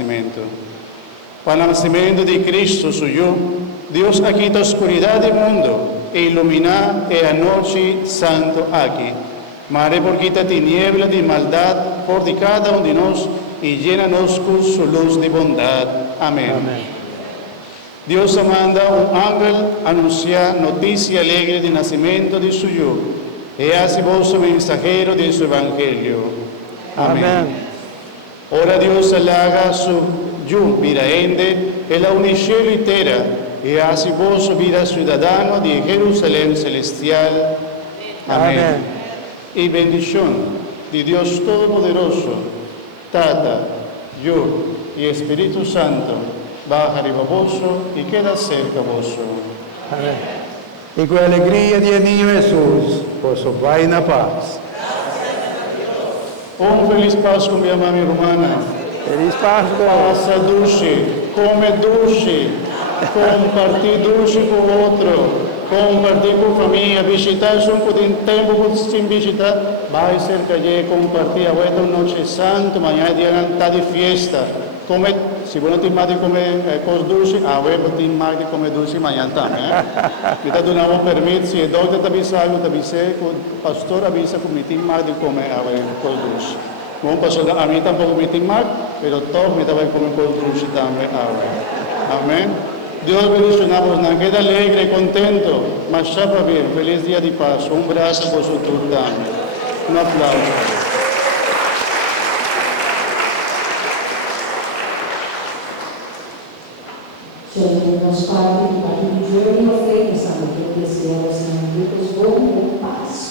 nascimento. Para el nacimiento de Cristo suyo, Dios ha quitado oscuridad del mundo e ilumina a noche santo aquí. Mare por quita tiniebla de maldad por de cada uno de nosotros y llena-nos con su luz de bondad. Amén. Amén. Dios manda un ángel anunciar noticia alegre de nacimiento de su hijo y hace vos mensajero de su evangelio. Amén. Amén. Ora Dios halaga su hijo viraende y la unisce entera y hace vos vida ciudadano de Jerusalén celestial. Amén. Amén. Y bendición de Dios Todopoderoso, Tata, Yo y Espíritu Santo, baja arriba vosso y queda cerca vosso. Amén. Y con alegría del niño Jesús, vosso vai na paz. Un feliz Pascua, mi mamá, mi hermana. Feliz Pascua. Passa dulce, come dulce, compartir dulce con otro. Compartir con familia, visitar un poco de tiempo sin visitar, vai cerca de compartir a vuelta noche santa, mañana día de fiesta. Come, si vos no tienes más de comer cosas dulces, a vuelta tienes más de comer dulce mañana también. Ahorita donamos permiso, si el doctor te avisa algo, te avise, el pastor avisa que me tienes más de comer a vuelta cosas dulces. Bueno, pastor, a mí tampoco me tienes más, pero todos me van a comer cosas dulces también a vuelta. Amén. Dios bendicionamos, queda alegre y contento, mas chapa bien, feliz día de paz, un abrazo por su turno, un aplauso. Senhor, nosso Pai, que Pai de Deus, não feita, sabe, que esse é o Senhor, que os bons passos.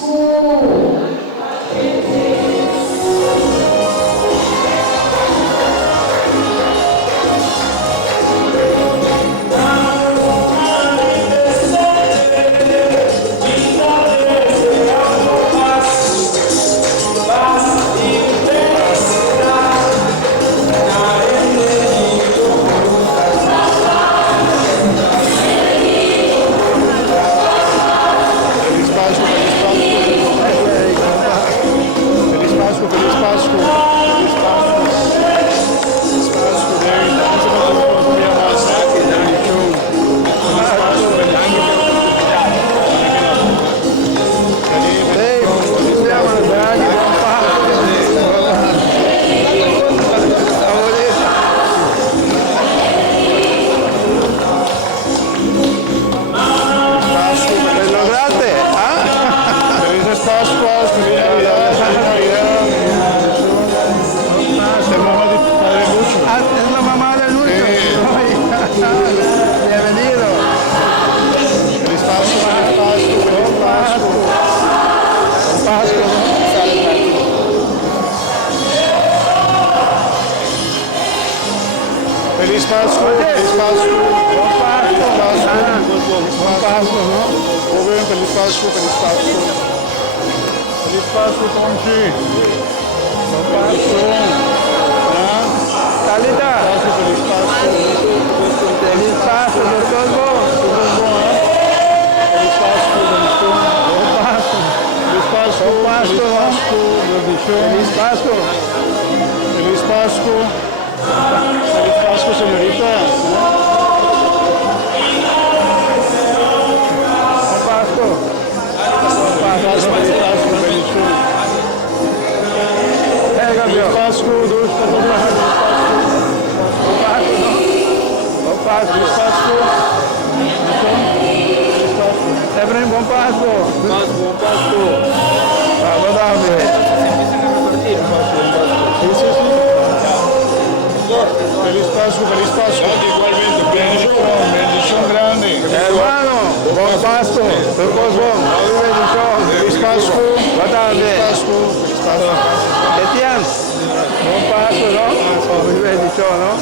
Feliz Pascua, feliz Pascua, feliz Pascua, feliz Pascua. Feliz Pascua, Conchi. Bom Pascua. Talita. Feliz Pascua. Feliz Pascua, doutor bom. Tudo bom, né? Feliz Pascua, bendição. Bom Pascua. Feliz Pascua, Bom Pascua, bendição. Feliz Pascua. Feliz Pascua. Feliz Pascua, senhorita. Bom Pascua. Feliz Pascua, bendição. Feliz Pascua, Deus para todos nós. Bom Pascua. Bom Pascua. Feliz Pascua. Sempre bom Pascua. Bom Pascua. Vamos dar uma vez. Feliz Pascua, feliz Pascua. Igualmente, bendición grande. Hermano, bom Pascua. Todos bom. Bendição. Feliz Pascua. Boa tarde. Feliz Pascua. Feliz Pascua. Etienne. Bom Pascua, não? Bendição, não?